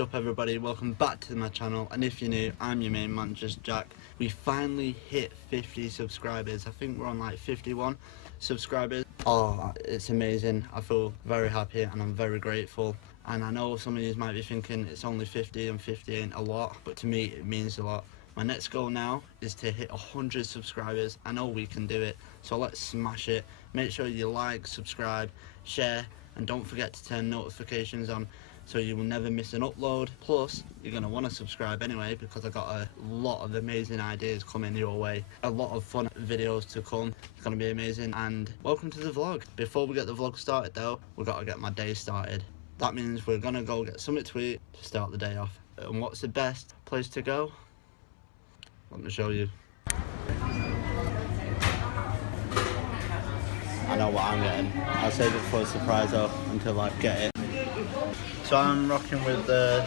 is up everybody, welcome back to my channel, and if you're new, I'm your main man, just Jack. We finally hit 50 subscribers. I think we're on like 51 subscribers. Oh, it's amazing. I feel very happy and I'm very grateful. And I know some of you might be thinking it's only 50 and 50 ain't a lot, but to me it means a lot. My next goal now is to hit 100 subscribers. I know we can do it, so let's smash it. Make sure you like, subscribe, share, and don't forget to turn notifications on so you will never miss an upload. Plus, you're going to want to subscribe anyway because I got a lot of amazing ideas coming your way. A lot of fun videos to come. It's going to be amazing. And welcome to the vlog. Before we get the vlog started though, we've got to get my day started. That means we're going to go get something to eat to start the day off. And what's the best place to go? Let me show you. I know what I'm getting. I'll save it for a surprise though until I get it. So I'm rocking with the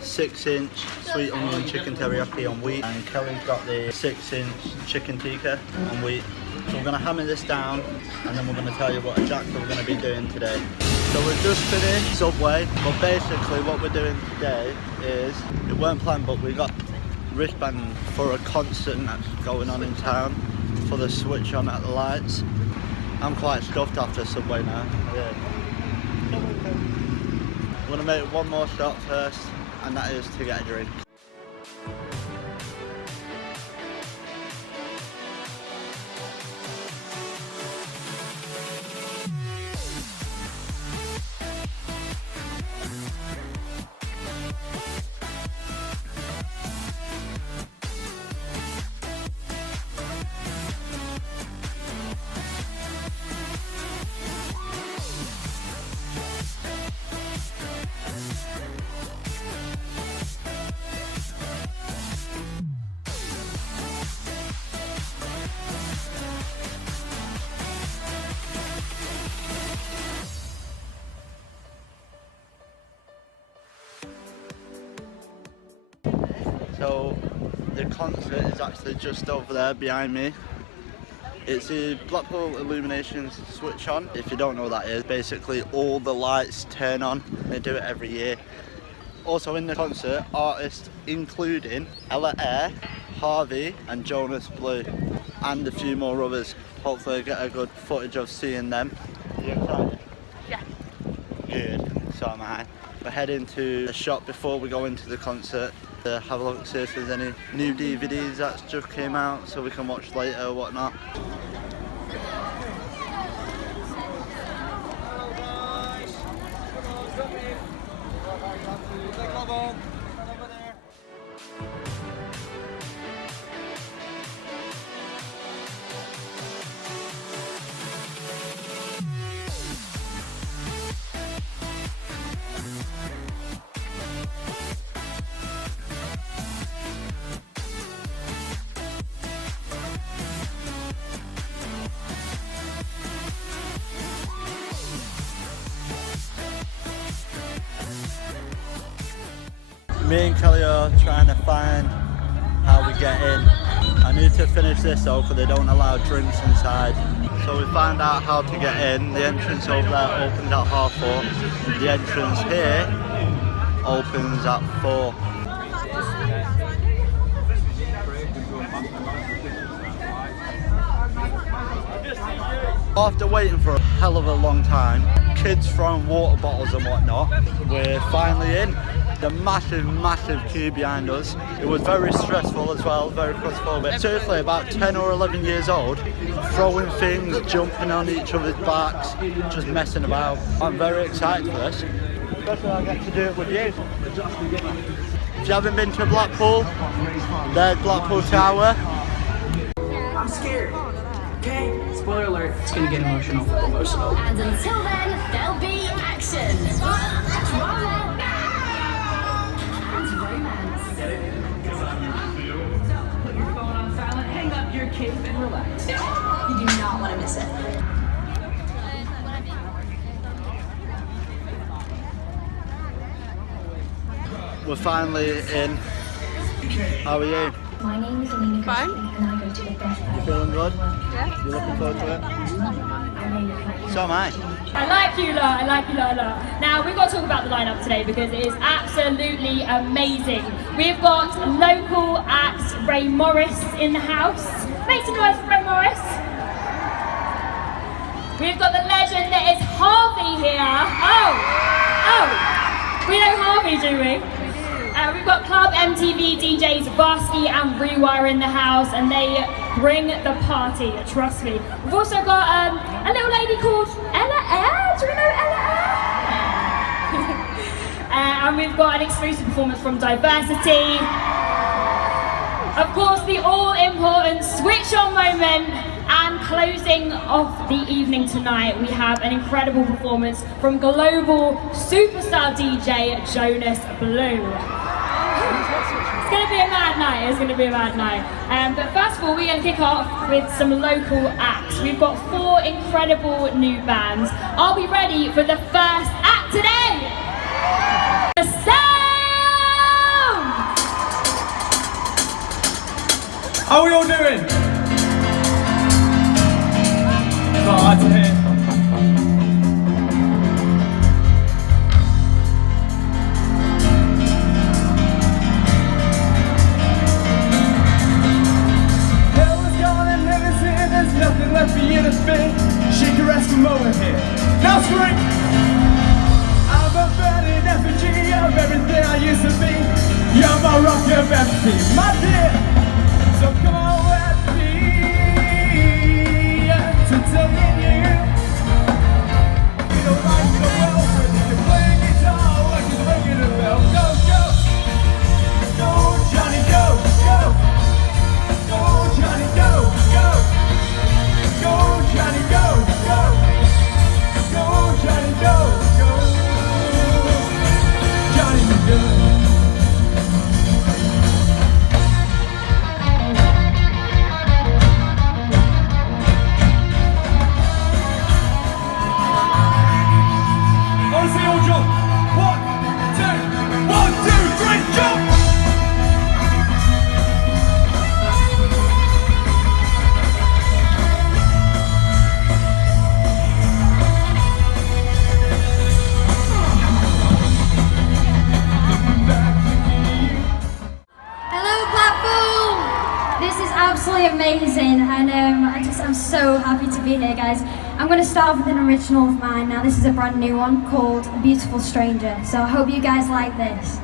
6-inch sweet onion chicken teriyaki on wheat, and Kelly's got the 6-inch chicken tikka on wheat. So we're going to hammer this down and then we're going to tell you what exactly we're going to be doing today. So we've just finished Subway, but basically what we're doing today is, it weren't planned, but we got wristband for a concert that's going on in town for the switch on at the lights. I'm quite stuffed after Subway now. Yeah. I'm going to make one more stop first, and that is to get a drink. So the concert is actually just over there behind me. It's the Blackpool Illuminations Switch on. If you don't know what that is, basically all the lights turn on. They do it every year. Also in the concert, artists including Ella Air, Harvey and Jonas Blue, and a few more others. Hopefully I get a good footage of seeing them. Are you excited? Yeah. Good, so am I. We're heading to the shop before we go into the concert to have a look, see if there's any new DVDs that just came out so we can watch later or whatnot. Me and Kelly are trying to find how we get in. I need to finish this though because they don't allow drinks inside. So we found out how to get in. The entrance over there opens at 4:30. The entrance here opens at 4. After waiting for a hell of a long time, kids throwing water bottles and whatnot, we're finally in. The massive queue behind us. It was very stressful as well, very claustrophobic. Seriously, about 10 or 11 years old, throwing things, jumping on each other's backs, just messing about. I'm very excited for this, especially I get to do it with you. If you haven't been to Blackpool, there's Blackpool Tower. I'm scared. Okay? Spoiler alert, it's gonna get emotional. And until then, there'll be action. Drama. And romance. Put your phone on silent, hang up your cape, and relax. You do not want to miss it. We're finally in. How are you? My name is Alina. Fine. And I go You feeling good? Yeah. You looking forward to it? So am I. I like you lot, I like you lot a lot. Now we've got to talk about the lineup today because it is absolutely amazing. We've got local act Ray Morris in the house. Make some noise for Ray Morris. We've got the legend that is Harvey here. We know Harvey, do we? We've got Club MTV DJs Varsky and Rewire in the house, and they bring the party, trust me. We've also got a little lady called Ella Air. Do you know Ella Air? And we've got an exclusive performance from Diversity. Of course, the all-important switch on moment. And closing off the evening tonight, we have an incredible performance from global superstar DJ Jonas Blue. It's going to be a mad night, it's going to be a mad night. But first of all, we're going to kick off with some local acts. We've got 4 incredible new bands. I'll be ready for the first act today. The Sound! How are we all doing? Not hard to hear. There's nothing left for you to spin. Shake your ass from over here. Now scream! I'm a burning effigy of everything I used to be. You're my rock of empathy, my dear. So come on with me to tell you. You don't like the well, but you can play a guitar like you're ringing a bell. Go, go! Go, Johnny, go, go! Go, Johnny, go, go! Go, Johnny, go, go! Go, Johnny, go, go! Johnny, go! I want to see you all jump. 1, 2, 1, 2, 3, jump! Absolutely amazing, and I'm so happy to be here, guys. I'm going to start with an original of mine. Now this is a brand new one called Beautiful Stranger, so I hope you guys like this.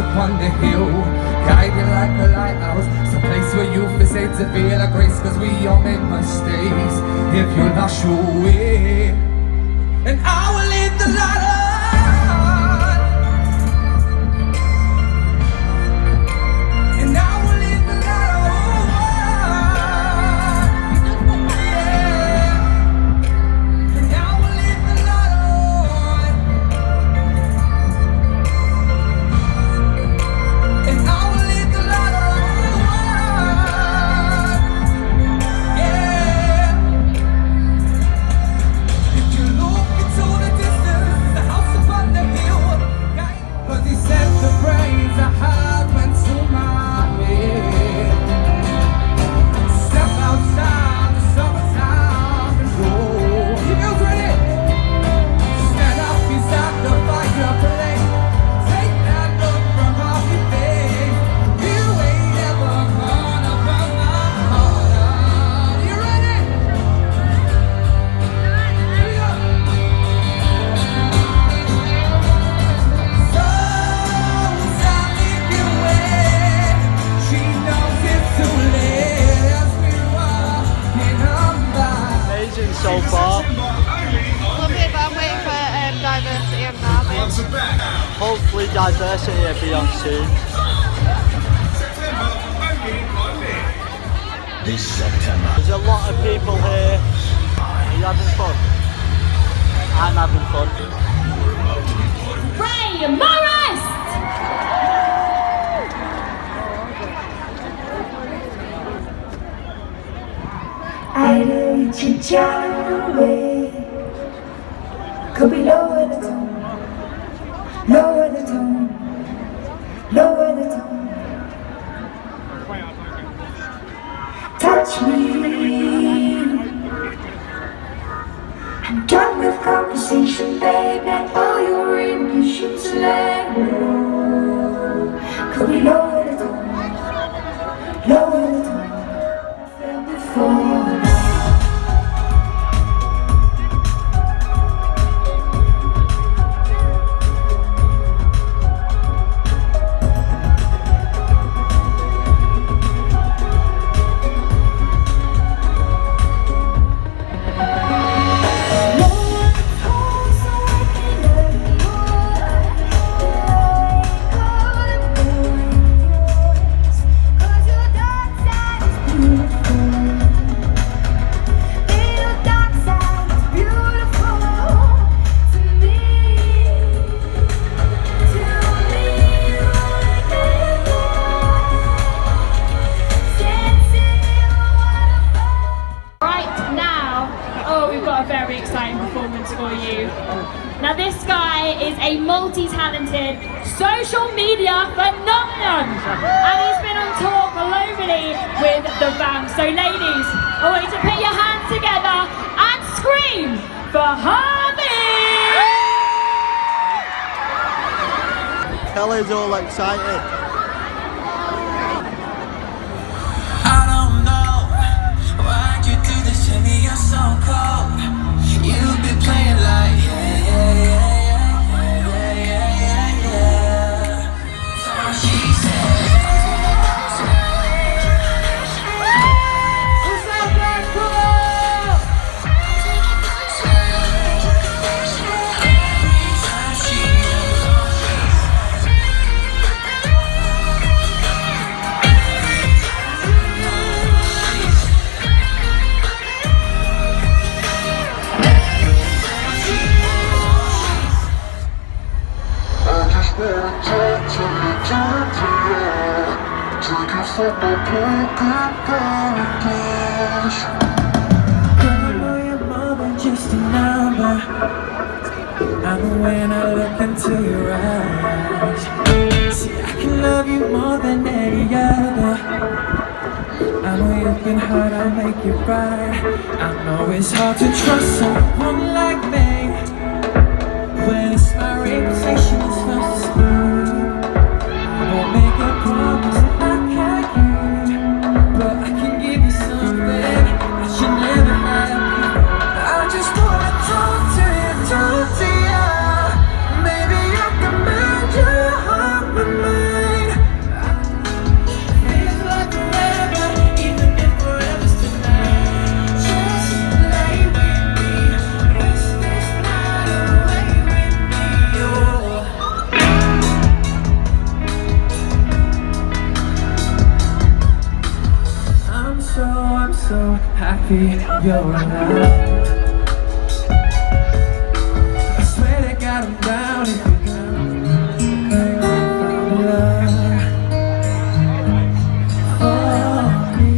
upon the hill, guided like a lighthouse. It's a place where you feel safe to feel a grace, cause we all make mistakes. If you lost your way, and I will lead the light on. And I will lead the light on. Yeah. And I will lead the light on. And I will lead the light on. Yeah. If you look into the distance, the house upon the hill, cause he said the praise I had went to my head. Step outside the summertime and go. You feels ready? Stand up beside the fireplace. Take that look from off your face. You ain't ever gonna burn my heart out. You ready? Here we go. So I'll leave you wait. She knows it's too late as we walking on by. Amazing so far. Love it, but I'm waiting for diversity on that. Hopefully diversity will be on soon. This September. There's a lot of people here. Are you having fun? I'm having fun. Ray Morris! I know you down away. Could we lower the tone? Lower the tone. Lower the tone. Touch me. I'm done with conversation, baby. All your ambitions let go. Could we lower the tone? Lower the tone. Felt before. Now this guy is a multi-talented social media phenomenon and he's been on tour globally with the band. So ladies, I want you to put your hands together and scream for Harvey! Kelly's all excited. I don't know why'd you do this to me. You're so cold. You've been playing like she said. Who's that Blackpool? Just a number. I know when I look into your eyes. See, I can love you more than any other. I know you've been hurt, I'll make you right. I know it's hard to trust someone like me when it's my reputation is first to speak. I won't make a promise that I can't keep, but I can give you something that you never had. I just wanna talk to you. Maybe I can mend your heart with mine. feel your love. I swear to God I'm down if you're down. Found love for me.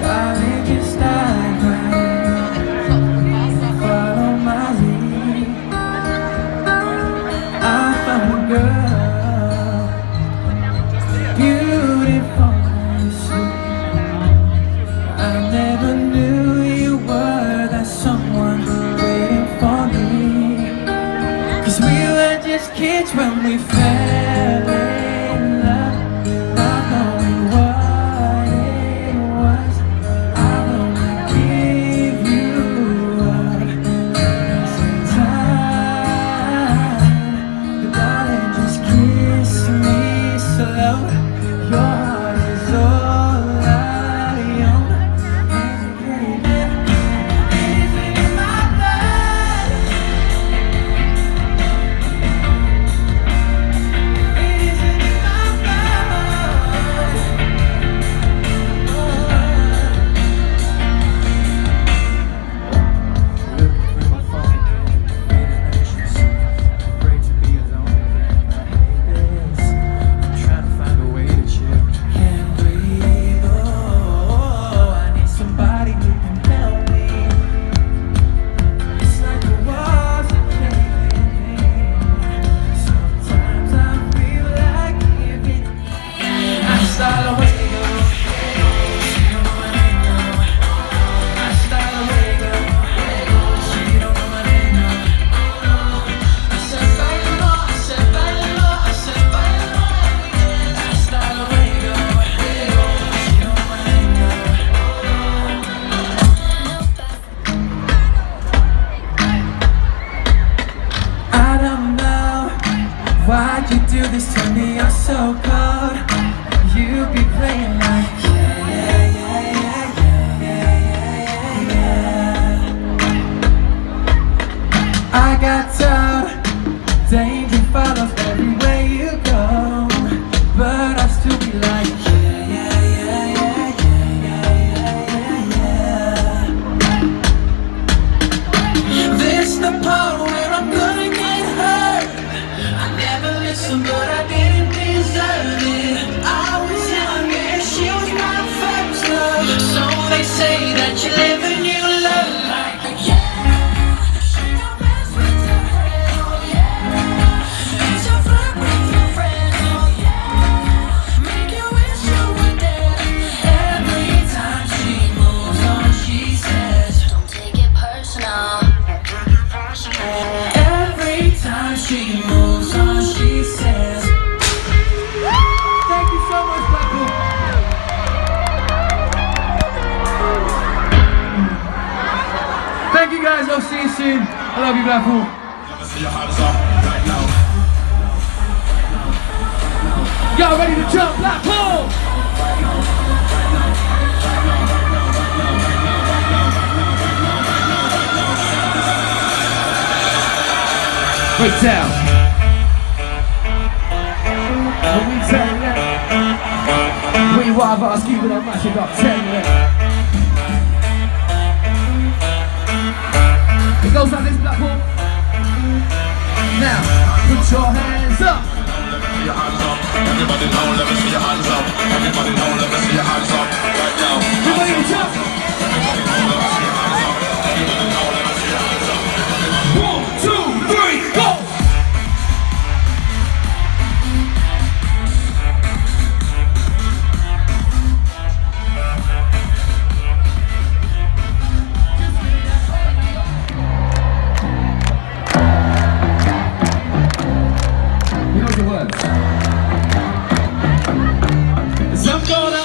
Darling, just dive right. Follow my lead. I found a girl, beautiful and sweet. I never knew you were that someone waiting for me. 'Cause we were just kids when we fell in love, not knowing what it was. I wanna give you up some time, but darling, just kiss me slow. Your heart is all I own. And is it in my blood? Is it in my blood? Looking through my phone again, feeling anxious, afraid to be alone again. I hate this. I'm trying to find a way to chill. Can't breathe. Oh, I need somebody who can help me. It's like the walls are caving in. Sometimes I feel like giving. I start away. I don't know why'd you do this to me. I'm so cold. You be playing like I got told danger follows everywhere you go, but I still be like this the part where I'm gonna get hurt. I never listened, but I didn't deserve it. I was young and she was my first love. So they say that you live and you love like she don't mess with your head, oh yeah. And she'll flirt with your friends, oh yeah. Make you wish you were dead. Every time she moves on, she says, Don't take it personal. every time she moves on, she says. Thank you so much, Blackpool. Thank you guys, I'll see you soon. I love you, Blackpool. Y'all ready to jump, Blackpool? Break down. When we turn left, we wild bars keeping on mashing up 10 left. It goes like this, Blackpool. Now, put your hands up. Your hands up. Everybody now, let me see your hands up. Everybody now, let me see your hands up. Right now. Everybody jump. Everybody now, let me see your hands up. Everybody now, let me see your hands up. 1, 2, 3, go. You know the words. I'm gonna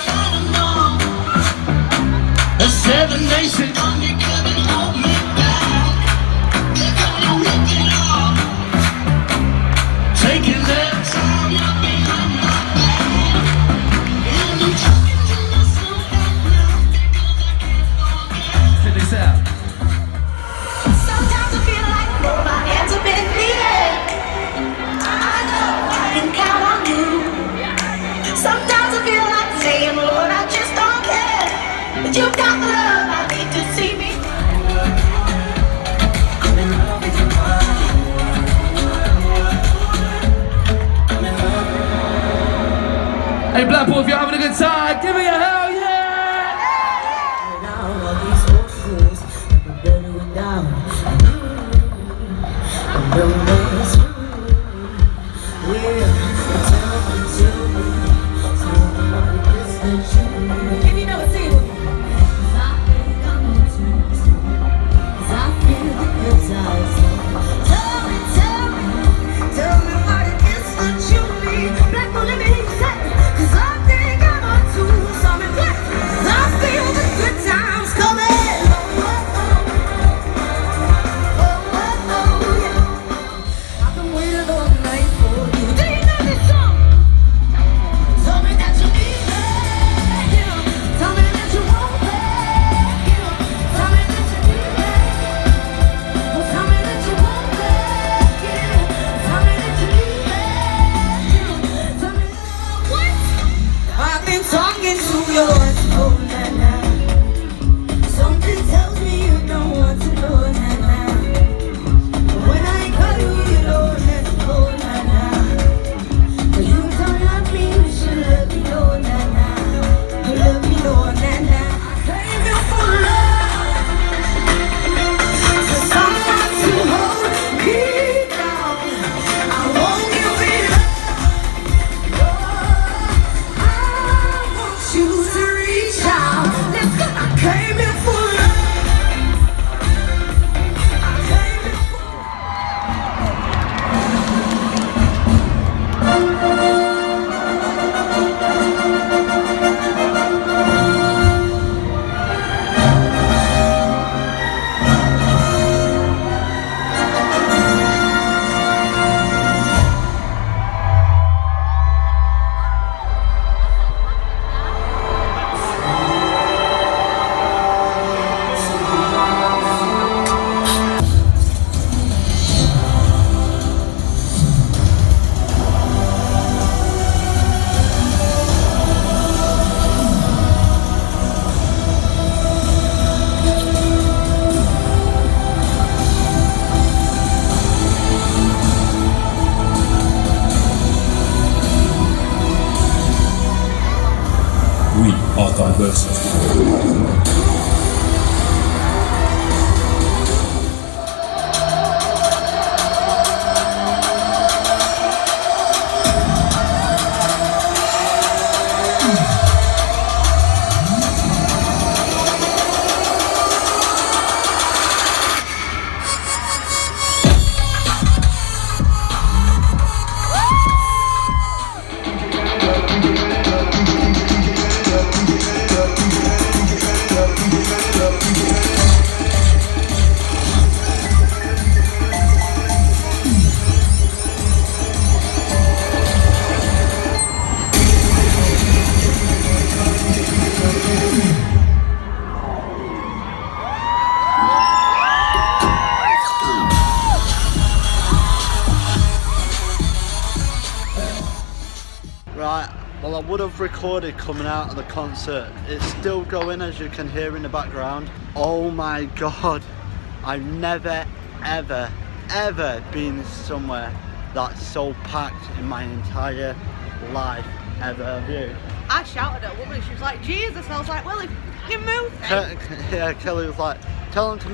Hey Blackpool, if you're having a good time, give me a hell yeah! Now all these old schools are burning down. And no one's yeah. Tell me what it is that you. If you know it, sing it with me. 'Cause I think I'm into this. 'Cause I feel the good times. Tell me what it is that you need. Blackpool Illuminations Light. 'Cause I think I'm onto something black. 'Cause I feel the good times coming. I've been waiting all night for you. Do you know this song? Tell me that you need me. Tell me that you want me. Tell me that you need me. Tell me that you want me. Tell me that you need me. Tell me what? I've been talking to yours. Oh, na na. Something tells me you don't want to know, na na. But when I call you, you don't let go, na na. But you don't love me, you should let me know, na na. You let me know, na na. Thank you for love. For someone to hold me down. I won't give it up. I want you to reach out. Let's go. I came here for love. I came here for We are diversity. Right, well I would have recorded coming out of the concert. It's still going, as you can hear in the background. Oh my god, I've never ever been somewhere that's so packed in my entire life ever. Have you? I shouted at a woman, she was like, Jesus. I was like, well, if you move then. Yeah, Kelly was like, tell him to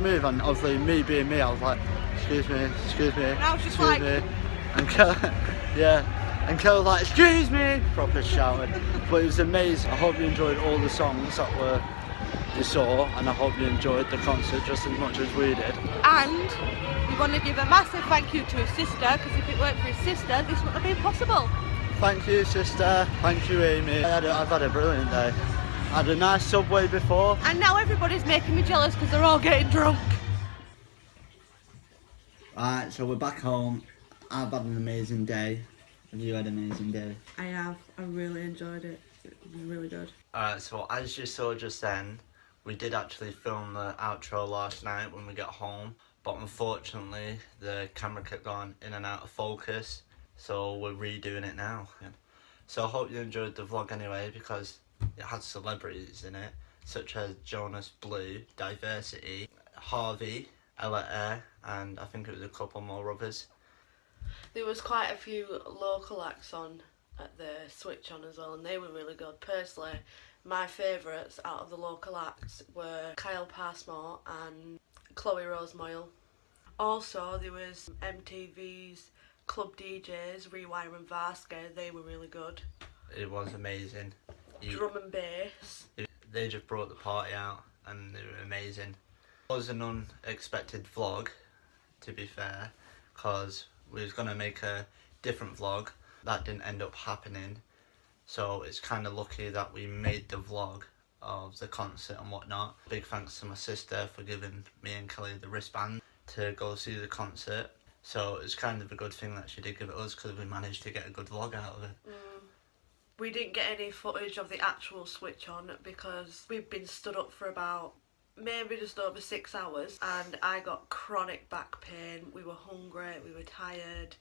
move, and obviously me being me, I was like, excuse me, And I was just excuse like, me. And Kelly, yeah, and Kelly was like, excuse me, proper shouting. But it was amazing. I hope you enjoyed all the songs that you saw, and I hope you enjoyed the concert just as much as we did. And we want to give a massive thank you to his sister, because if it weren't for his sister, this wouldn't have been possible. Thank you, sister. Thank you, Amy. I've had a brilliant day. I had a nice Subway before. And now everybody's making me jealous because they're all getting drunk. Alright, so we're back home. I've had an amazing day. Have you had an amazing day? I have. I really enjoyed it. It was really good. Alright, so as you saw just then, we did actually film the outro last night when we got home. But unfortunately, the camera kept going in and out of focus. So we're redoing it now. So I hope you enjoyed the vlog anyway, because it had celebrities in it, such as Jonas Blue, Diversity, Harvey, Ella Air, and I think it was a couple more others. There was quite a few local acts on at the Switch on as well, and they were really good. Personally, my favourites out of the local acts were Kyle Passmore and Chloe Rose Moyle. Also, there was MTV's Club DJs, Rewire and Varska. They were really good. It was amazing. Drum and bass. They just brought the party out and they were amazing. It was an unexpected vlog, to be fair, because we was going to make a different vlog. That didn't end up happening. So it's kind of lucky that we made the vlog of the concert and whatnot. Big thanks to my sister for giving me and Kelly the wristband to go see the concert. So it's kind of a good thing that she did give it us, because we managed to get a good vlog out of it. We didn't get any footage of the actual Switch on because we've been stood up for about maybe just over 6 hours, and I got chronic back pain. We were hungry, we were tired,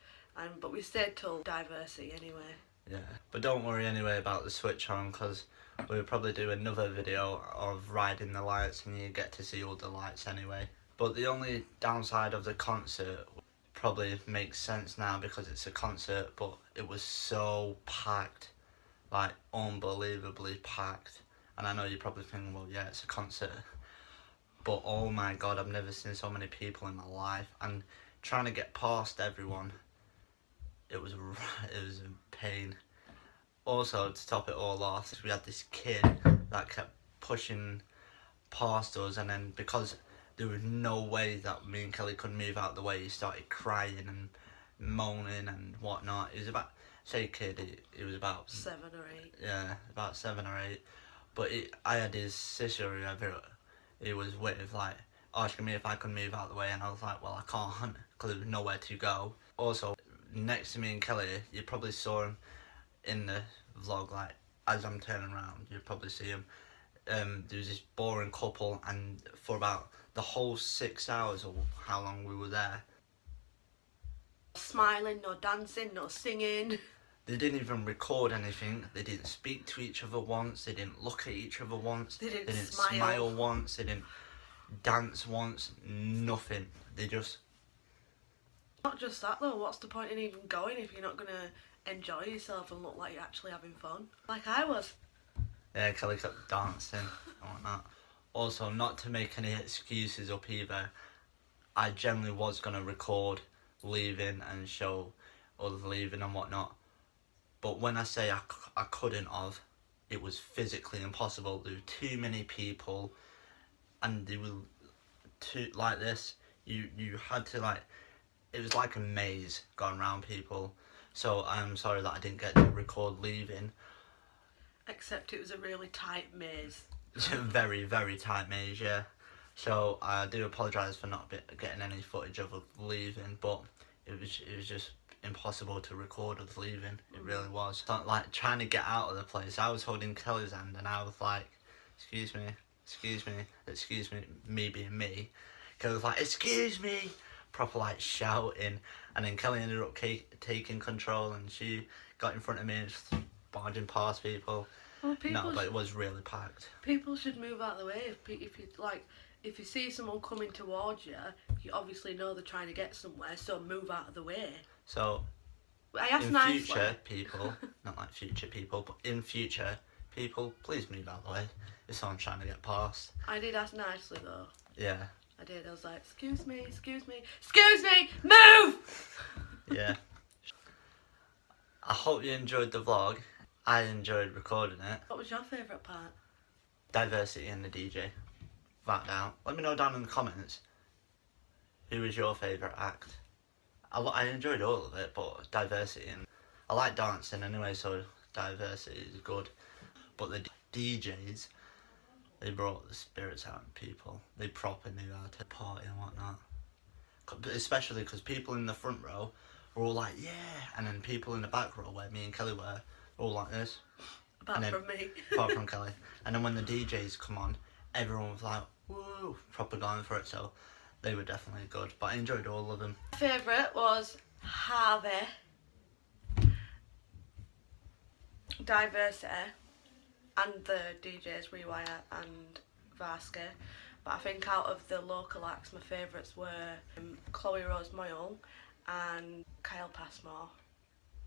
but we stayed till Diversity anyway. Yeah, but don't worry anyway about the Switch on, because we'll probably do another video of riding the lights and you get to see all the lights anyway. But the only downside of the concert probably makes sense now because it's a concert, but it was so packed, like unbelievably packed. And I know you're probably thinking, well, yeah, it's a concert, but oh my god, I've never seen so many people in my life, and trying to get past everyone, it was a pain. Also, to top it all off, we had this kid that kept pushing past us, and then because there was no way that me and Kelly could move out the way, he started crying and moaning and whatnot. He was about, say kid, he was about 7 or 8. Yeah, about 7 or 8. But I had his sister whoever, he was with, like, asking me if I could move out the way, and I was like, well, I can't, because there was nowhere to go. Also, next to me and Kelly, you probably saw him in the vlog, like, as I'm turning around, you'd probably see him. There was this boring couple, and for about the whole 6 hours or how long we were there, smiling, no dancing, no singing. They didn't even record anything. They didn't speak to each other once. They didn't look at each other once. They didn't smile once. They didn't dance once. Nothing. They just... Not just that though, what's the point in even going if you're not going to enjoy yourself and look like you're actually having fun? Like I was. Yeah, Kelly kept dancing and whatnot. Also, not to make any excuses up either, I generally was going to record leaving and show us leaving and whatnot. But when I say I couldn't have, it was physically impossible. There were too many people, and they were too, like this, you had to, like, it was like a maze going around people. So I'm sorry that I didn't get to record leaving. Except it was a really tight maze. Very, very tight maze, yeah. So I do apologise for not getting any footage of us leaving, but it was just impossible to record us leaving. It really was. So, like, trying to get out of the place, I was holding Kelly's hand and I was like, excuse me, excuse me, excuse me, me being me. Kelly was like, excuse me, proper like shouting, and then Kelly ended up taking control, and she got in front of me and just barging past people. Well, no, but it was really packed. People should move out of the way. If you see someone coming towards you, you obviously know they're trying to get somewhere, so move out of the way. So, I asked in nicely. future people, not like future people, but in future people, please move out of the way if someone's trying to get past. I did ask nicely though. Yeah. I did. I was like, excuse me, excuse me, excuse me, move! Yeah. I hope you enjoyed the vlog. I enjoyed recording it. What was your favourite part? Diversity and the DJ. Without doubt. Let me know down in the comments. Who was your favourite act? I enjoyed all of it, but Diversity, and I like dancing anyway, so Diversity is good. But the DJs, they brought the spirits out in people. They proper knew how to party and whatnot. Especially because people in the front row were all like, yeah, and then people in the back row where me and Kelly were all like this. Apart from me. Apart from Kelly. And then when the DJs come on, everyone was like, woo, proper going for it, so they were definitely good. But I enjoyed all of them. My favourite was Harvey, Diversity, and the DJs Rewire and Varska. But I think out of the local acts, my favourites were Chloe Rose Moyle and Kyle Passmore.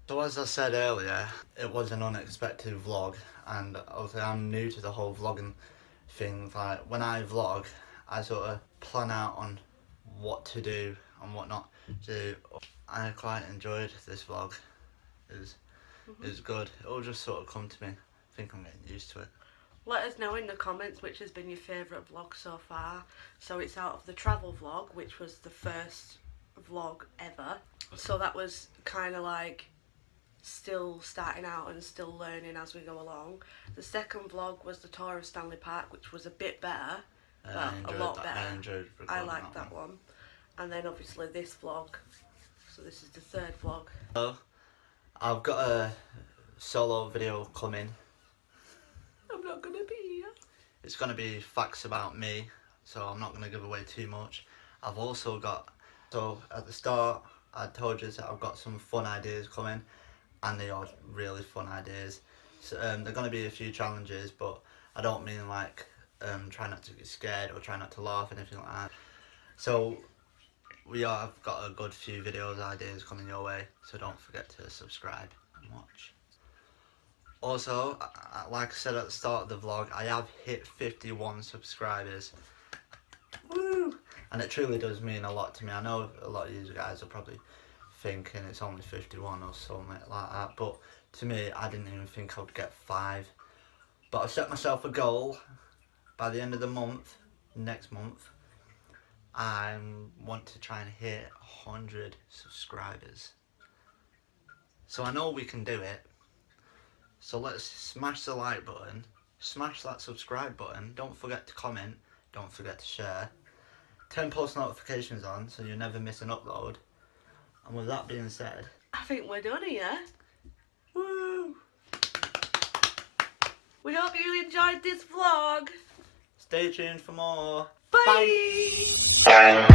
So as I said earlier, it was an unexpected vlog, and obviously I'm new to the whole vlogging thing. Like when I vlog, I sort of plan out on what to do and what not to do. I quite enjoyed this vlog. It's good. It'll just sort of come to me. I think I'm getting used to it. Let us know in the comments which has been your favourite vlog so far. So it's out of the travel vlog, which was the first vlog ever. So that was kind of like still starting out and still learning as we go along. The second vlog was the tour of Stanley Park, which was a bit better, but a lot better. I liked that one. And then obviously this vlog. So this is the third vlog. So I've got a solo video coming. I'm not gonna be here. It's gonna be facts about me, so I'm not gonna give away too much. I've also got, so at the start I told you that I've got some fun ideas coming, and they are really fun ideas. So they're gonna be a few challenges, but I don't mean like try not to get scared or try not to laugh, anything like that. So we have got a good few videos ideas coming your way, so don't forget to subscribe and watch. Also, like I said at the start of the vlog, I have hit 51 subscribers. Woo! And it truly does mean a lot to me. I know a lot of you guys are probably thinking it's only 51 or something like that, but to me, I didn't even think I would get 5. But I've set myself a goal. By the end of the month, next month, I want to try and hit 100 subscribers. So I know we can do it. So let's smash the like button, smash that subscribe button, don't forget to comment, don't forget to share, turn post notifications on so you never miss an upload. And with that being said, I think we're done here. Woo! We hope you enjoyed this vlog. stay tuned for more. Bye! Bye.